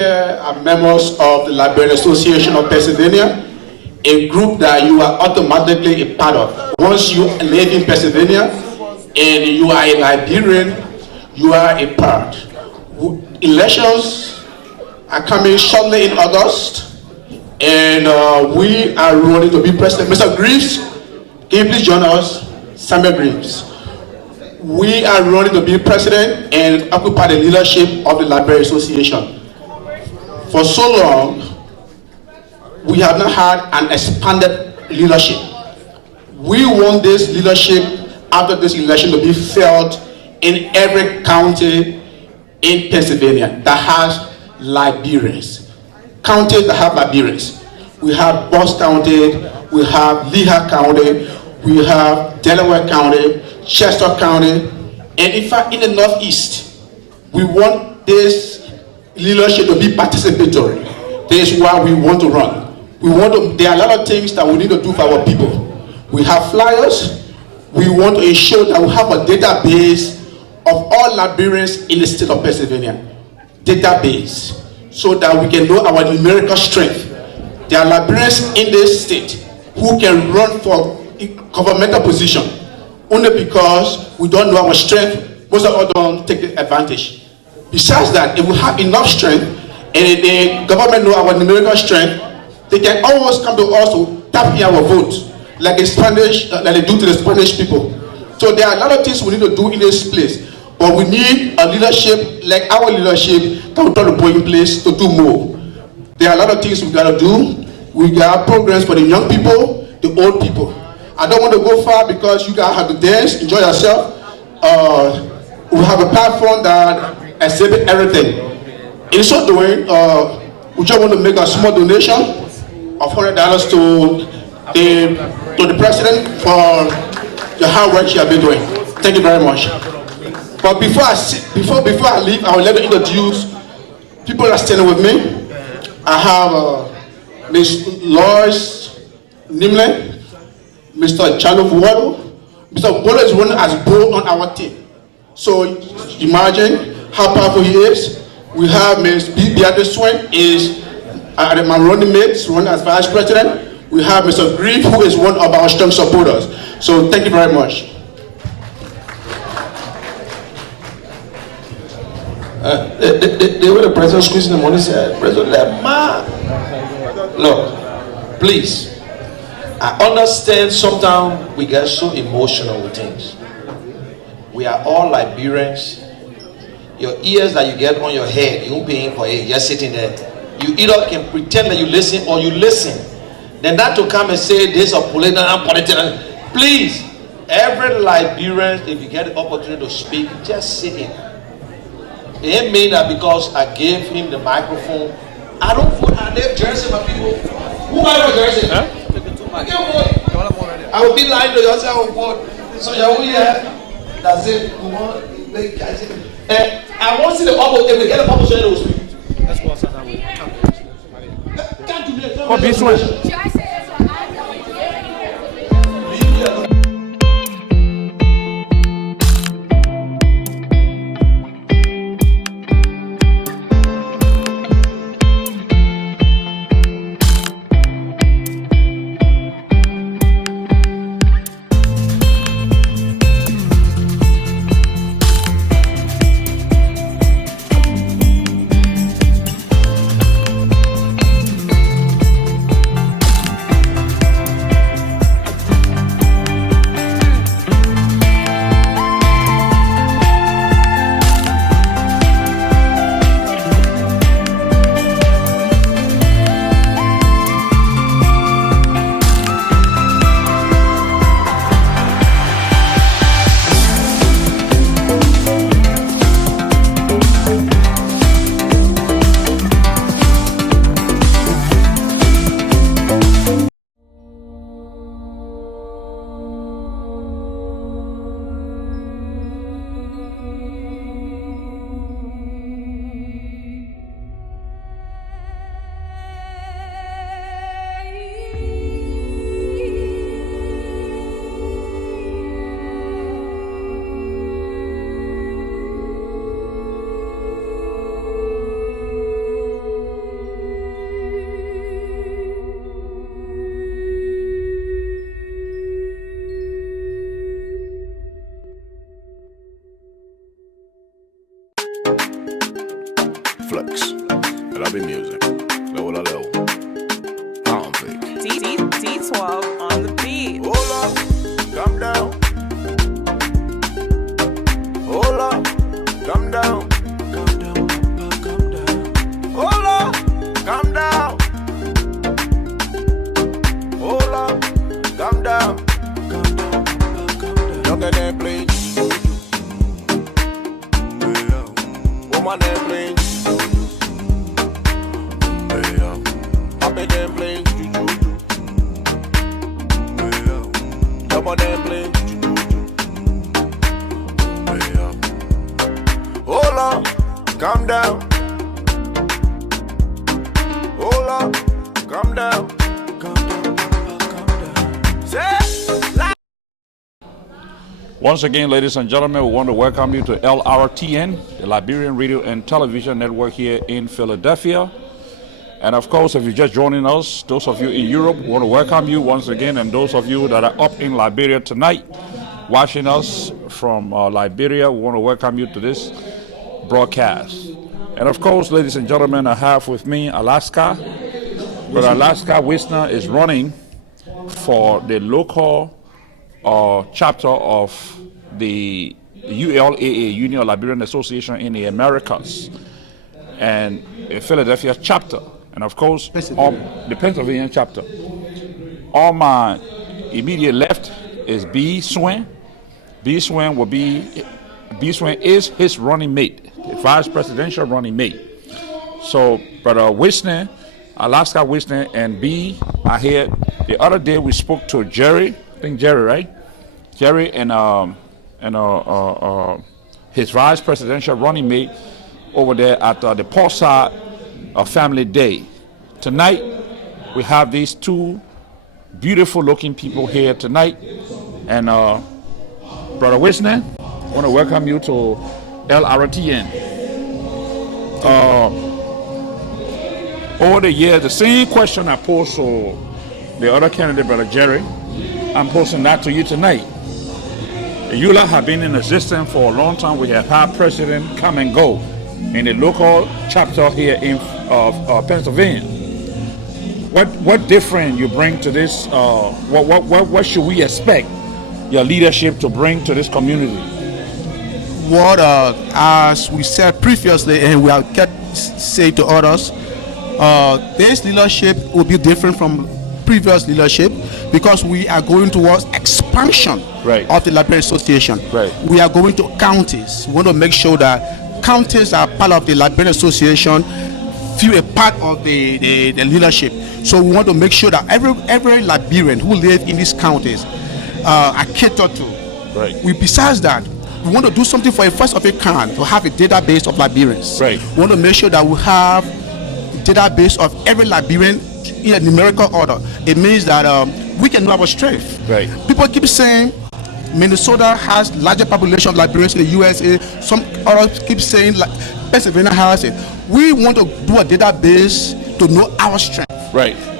are members of the Librarian Association of Pennsylvania, a group that you are automatically a part of. Once you live in Pennsylvania and you are a librarian, you are a part. Elections are coming shortly in August, and we are running to be president. Mr. Greaves, can you please join us? Samuel Greaves. We are running to be president and occupy the leadership of the Librarian Association. For so long, we have not had an expanded leadership. We want this leadership after this election to be felt in every county in Pennsylvania that has librarians. Counties that have librarians. We have Bucks County, we have Lehigh County, we have Delaware County, Chester County, and in fact in the Northeast, we want this leadership to be participatory. This is why we want to run. There are a lot of things that we need to do for our people. We have flyers. We want to ensure that we have a database of all librarians in the state of Pennsylvania. Database, so that we can know our numerical strength. There are librarians in this state who can run for governmental position only because we don't know our strength. Most of us don't take the advantage. Besides that, if we have enough strength and the government know our numerical strength, they can always come to us to tap in our votes, like the Spanish, like they do to the Spanish people. So there are a lot of things we need to do in this place, but we need a leadership like our leadership that will try to put in place to do more. There are a lot of things we gotta do. We got programs for the young people, the old people. I don't want to go far because you guys have to dance, enjoy yourself. We have a platform that exhibit everything. In so doing, we just want to make a small donation of $100 to the president for the hard work she has been doing. Thank you very much. But before I leave, I will let you introduce people that are standing with me. I have Ms. Lois Nimle, Mr. Charles Waddle. Mr. Waddle is running as board on our team. So imagine how powerful he is. We have Ms. Beatrice Swain, is my running mate, running as vice president. We have Mr. Grief, who is one of our strong supporters. So thank you very much. The way the president squeezing the money said, President, look, please. I understand sometimes we get so emotional with things. We are all Liberians. Your ears that you get on your head, you won't paying for it, just sitting there. You either can pretend that you listen or you listen. Then not to come and say this or political. Please, every Liberian, if you get the opportunity to speak, just sit in. It mean that because I gave him the microphone, I don't vote. I did jersey my people. Who got a jersey? Huh? I will be lying to yourself. I will vote. So you're here. That's it. I want to see the opposite. If we get the opposite, it will speak. Let's go outside that way. Can't do that. Come this way. That'll be music. Level a level. Pound pick. D12 on the beat. Hold up, calm down. Hold up, calm down. Calm down, Papa, calm down. Hold up, calm down. Hold up, calm down. Calm down, Papa, calm down. Look at that play. Woman that play. Papa them play. Double them play. Hold up, calm down. Hold up, calm down. Calm down, calm down. Say. Once again, ladies and gentlemen, we want to welcome you to LRTN, the Liberian Radio and Television Network here in Philadelphia. And of course, if you're just joining us, those of you in Europe, we want to welcome you once again. And those of you that are up in Liberia tonight, watching us from Liberia, we want to welcome you to this broadcast. And of course, ladies and gentlemen, I have with me Alaska. But Alaska Wisner is running for the local chapter of the ULAA, Union Liberian Association in the Americas, and a Philadelphia chapter, and of course the Pennsylvania chapter. On my immediate left is B. Swain. B. Swain is his running mate, the vice presidential running mate. So Brother Wisner, Alaska Wisner, and B are here. The other day we spoke to Jerry. I think Jerry, right? Jerry and his vice presidential running mate over there at the Pulsar Family Day. Tonight, we have these two beautiful looking people here tonight. And Brother Wisner, I want to welcome you to LRTN. Over the years, the same question I posed to the other candidate, Brother Jerry, I'm posing that to you tonight. The EULA have been in existence for a long time. We have had president come and go in the local chapter here in Pennsylvania. What different you bring to this? What should we expect your leadership to bring to this community? What, as we said previously, and we have kept say to others, this leadership will be different from previous leadership because we are going towards expansion of the Liberian Association. We are going to counties. We want to make sure that counties are part of the Liberian Association, feel a part of the leadership. So we want to make sure that every Liberian who lives in these counties are catered to. Besides that, we want to do something for a first of a kind, to have a database of Liberians. We want to make sure that we have a database of every Liberian in a numerical order. It means that we can know our strength. People keep saying Minnesota has larger population of Liberians in the USA. Some others keep saying like Pennsylvania has it. We want to do a database to know our strength.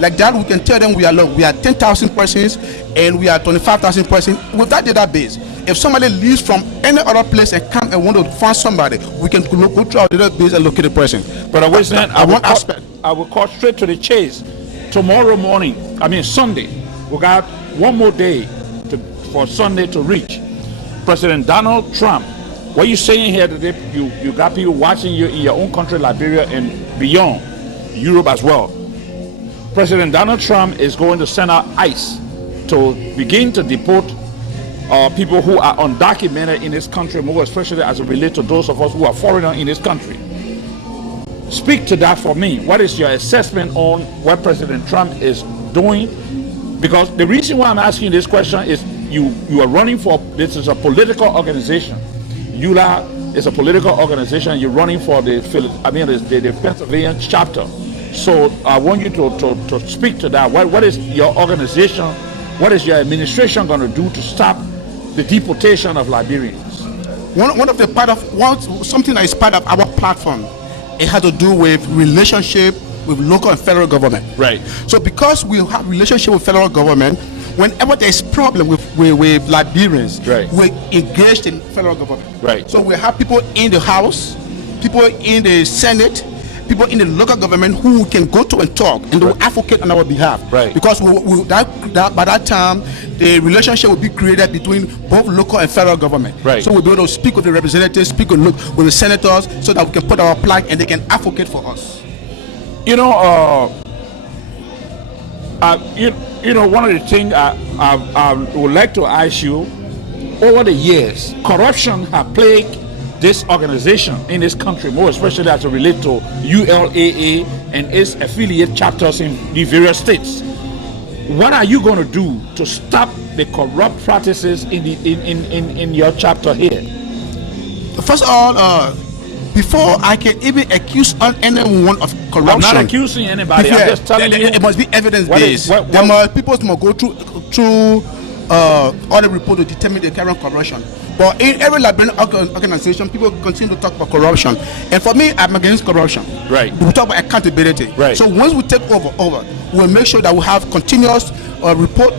Like that, we can tell them we are 10,000 persons and we are 25,000 persons. With that database, if somebody leaves from any other place and come and want to find somebody, we can go through our database and locate the person. But I will cut straight to the chase. Tomorrow morning, Sunday, we got one more day for Sunday to reach. President Donald Trump, what you saying here today, you got people watching you in your own country, Liberia, and beyond, Europe as well. President Donald Trump is going to send out ICE to begin to deport people who are undocumented in this country, more especially as it relates to those of us who are foreigners in this country. Speak to that for me. What is your assessment on what President Trump is doing? Because the reason why I'm asking this question is you are running for, this is a political organization. EULA is a political organization. You're running for the Pennsylvania chapter. So I want you to speak to that. What is your organization, what is your administration going to do to stop the deportation of Liberians? Something that is part of our platform, it has to do with relationship with local and federal government. So because we have relationship with federal government, whenever there's problem with Liberians, we're engaged in federal government. So we have people in the House, people in the Senate, people in the local government who we can go to and talk, and they will advocate on our behalf. Right. Because by that time, the relationship will be created between both local and federal government. Right. So we'll be able to speak with the representatives, speak with the senators, so that we can put our plaque and they can advocate for us. You know, one of the things I would like to ask you, over the years, corruption has plagued this organization in this country, more especially as it relates to ULAA and its affiliate chapters in the various states. What are you going to do to stop the corrupt practices in your chapter here? First of all, before I can even accuse anyone of corruption, I'm not accusing anybody. I'm just telling you. It must be evidence based. People must go through all the report to determine the current corruption. But in every Liberian organization, people continue to talk about corruption. And for me, I'm against corruption. Right. We talk about accountability. Right. So once we take over, we'll make sure that we have continuous report,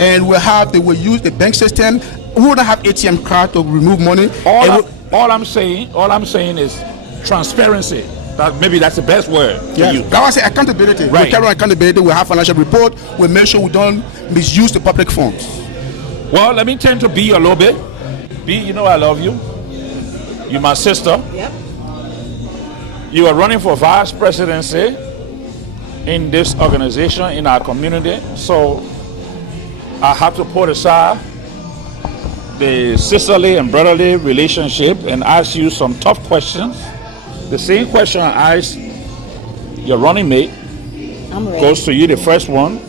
and they will use the bank system. We wouldn't have ATM card to remove money. All I'm saying is transparency. Maybe that's the best word to use. That was accountability. Right. We carry on accountability. We have financial report. We make sure we don't misuse the public funds. Well, let me turn to B a little bit. B, you know I love you. You're my sister. Yep. You are running for vice presidency in this organization, in our community. So I have to put aside the sisterly and brotherly relationship and ask you some tough questions. The same question I asked your running mate I'm ready. goes to you, the first one.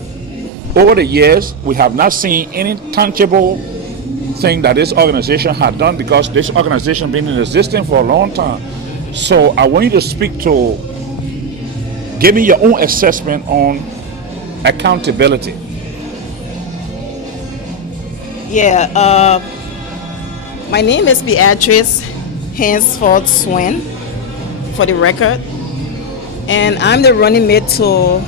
Over the years, we have not seen any tangible thing that this organization had done, because this organization been in existence for a long time. So I want you to give me your own assessment on accountability. Yeah, my name is Beatrice Hansford Swin, for the record, and I'm the running mate to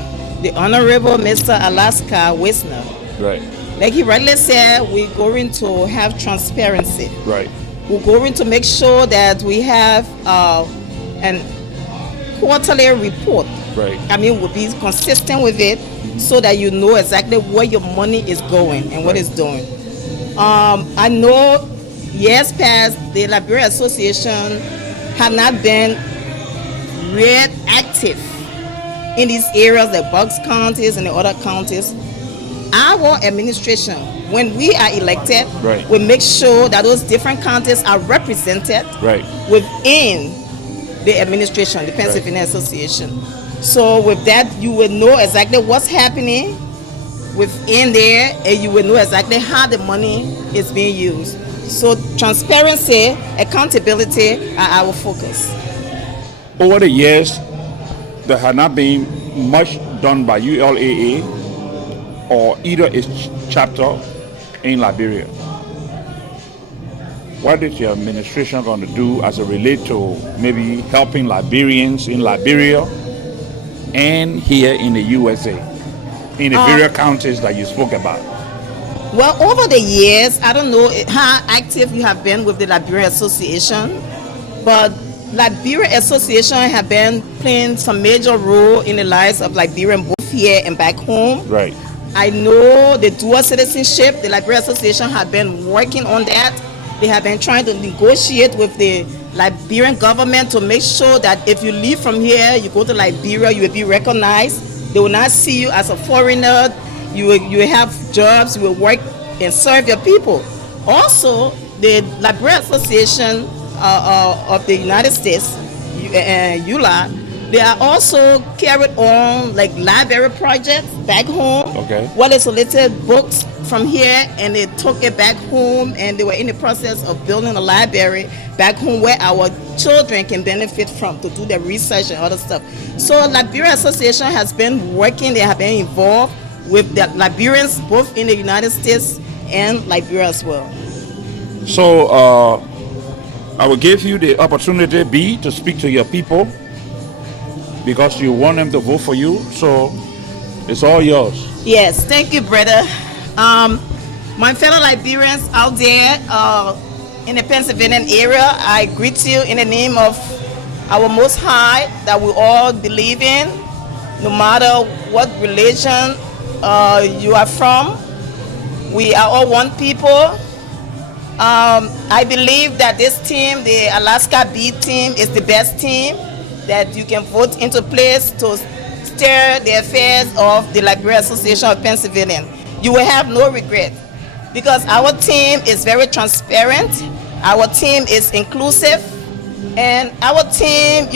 the Honorable Mr. Alaska Wisner. Right. Like he rightly said, we're going to have transparency. Right. We're going to make sure that we have an quarterly report. Right. I mean, we'll be consistent with it so that you know exactly where your money is going and what it's doing. I know years past, the Liberian Association have not been real active in these areas like Bucks counties and the other counties. Our administration, when we are elected, right, we make sure that those different counties are represented right within the administration, the Pennsylvania Association. So with that, you will know exactly what's happening within there, and you will know exactly how the money is being used. So transparency, accountability are our focus. Over the years, there had not been much done by ULAA or either its chapter in Liberia. What is your administration going to do as it relates to maybe helping Liberians in Liberia and here in the USA, in the various counties that you spoke about? Well, over the years, I don't know how active you have been with the Liberian Association, but Liberian Association have been playing some major role in the lives of Liberians both here and back home. Right. I know the dual citizenship, the Liberian Association have been working on that. They have been trying to negotiate with the Liberian government to make sure that if you leave from here, you go to Liberia, you will be recognized. They will not see you as a foreigner. You will have jobs, you will work and serve your people. Also, the Liberian Association of the United States, ULA, they are also carried on like library projects back home. Okay. Where they selected books from here and they took it back home, and they were in the process of building a library back home where our children can benefit from to do their research and other stuff. So Liberian Association has been working, they have been involved with the Liberians both in the United States and Liberia as well. So I will give you the opportunity, B, to speak to your people because you want them to vote for you. So it's all yours. Yes, thank you, brother. My fellow Liberians out there in the Pennsylvania area, I greet you in the name of our Most High that we all believe in, no matter what religion you are from. We are all one people. I believe that this team, the Alaska B team, is the best team that you can vote into place to steer the affairs of the Liberia Association of Pennsylvania. You will have no regret because our team is very transparent, our team is inclusive, and our team,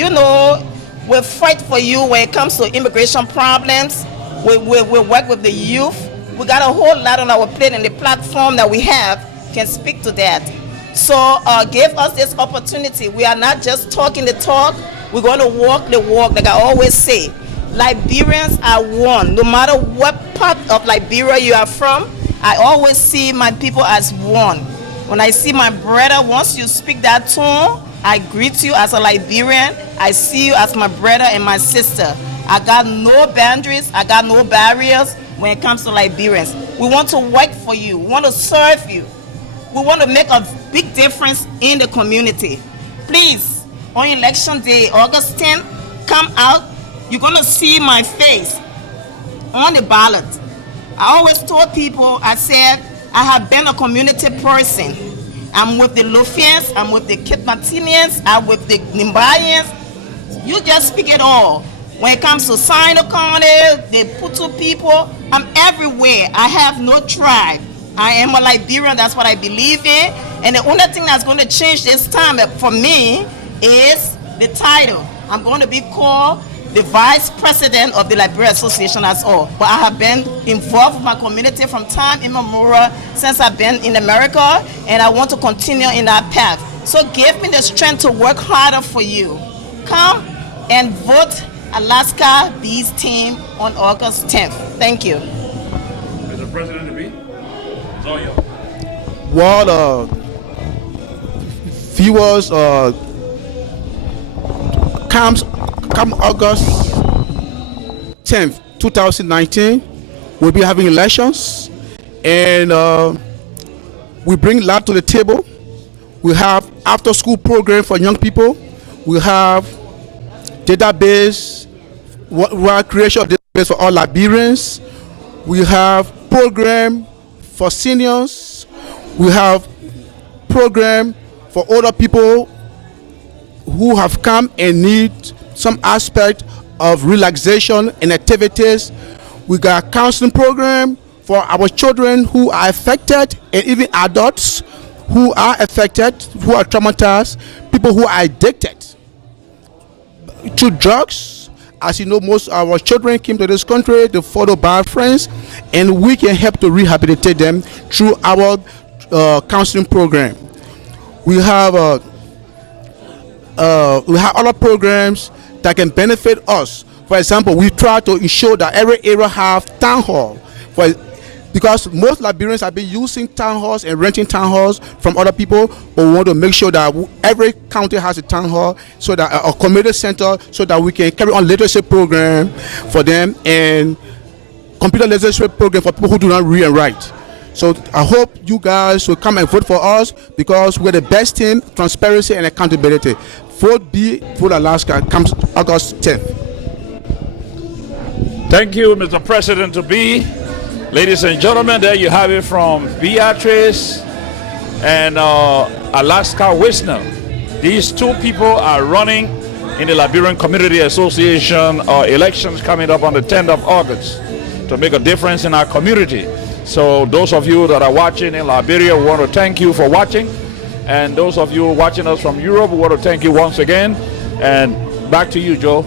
will fight for you when it comes to immigration problems. We work with the youth. We got a whole lot on our plate, and the platform that we have can speak to that. So give us this opportunity. We are not just talking the talk, we're going to walk the walk, like I always say. Liberians are one. No matter what part of Liberia you are from, I always see my people as one. When I see my brother, once you speak that tone, I greet you as a Liberian. I see you as my brother and my sister. I got no boundaries, I got no barriers when it comes to Liberians. We want to work for you, we want to serve you. We want to make a big difference in the community. Please, on election day, August 10th, come out. You're going to see my face on the ballot. I always told people, I said, I have been a community person. I'm with the Lufians, I'm with the Kitmatinians, I'm with the Nimbayans. You just speak it all. When it comes to Sino County, the Putu people, I'm everywhere. I have no tribe. I am a Liberian, that's what I believe in. And the only thing that's going to change this time for me is the title. I'm going to be called the Vice President of the Liberia Association, that's all. But I have been involved with my community from time immemorial since I've been in America, and I want to continue in that path. So give me the strength to work harder for you. Come and vote Alaska Bees team on August 10th. Thank you. Mr. President to be, it's all you. Well, viewers, come August 10th, 2019, we'll be having elections, and we bring a lot to the table. We have after-school program for young people. We have database, creation of database for all Liberians. We have program for seniors. We have program for older people who have come and need some aspect of relaxation and activities. We got counseling program for our children who are affected, and even adults who are affected, who are traumatized, people who are addicted to drugs. As you know, most of our children came to this country to follow bad friends, and we can help to rehabilitate them through our counseling program. We have other programs that can benefit us. For example, we try to ensure that every area have town hall, because most Liberians have been using town halls and renting town halls from other people, but we want to make sure that every county has a town hall, so that a community center, so that we can carry on literacy program for them and computer literacy program for people who do not read and write. So I hope you guys will come and vote for us, because we're the best team, transparency and accountability. Vote B, vote Alaska, comes August 10th. Thank you, Mr. President to be. Ladies and gentlemen, there you have it from Beatrice and Alaska Wisner. These two people are running in the Liberian Community Association elections coming up on the 10th of August to make a difference in our community. So those of you that are watching in Liberia, we want to thank you for watching. And those of you watching us from Europe, we want to thank you once again. And back to you, Joe.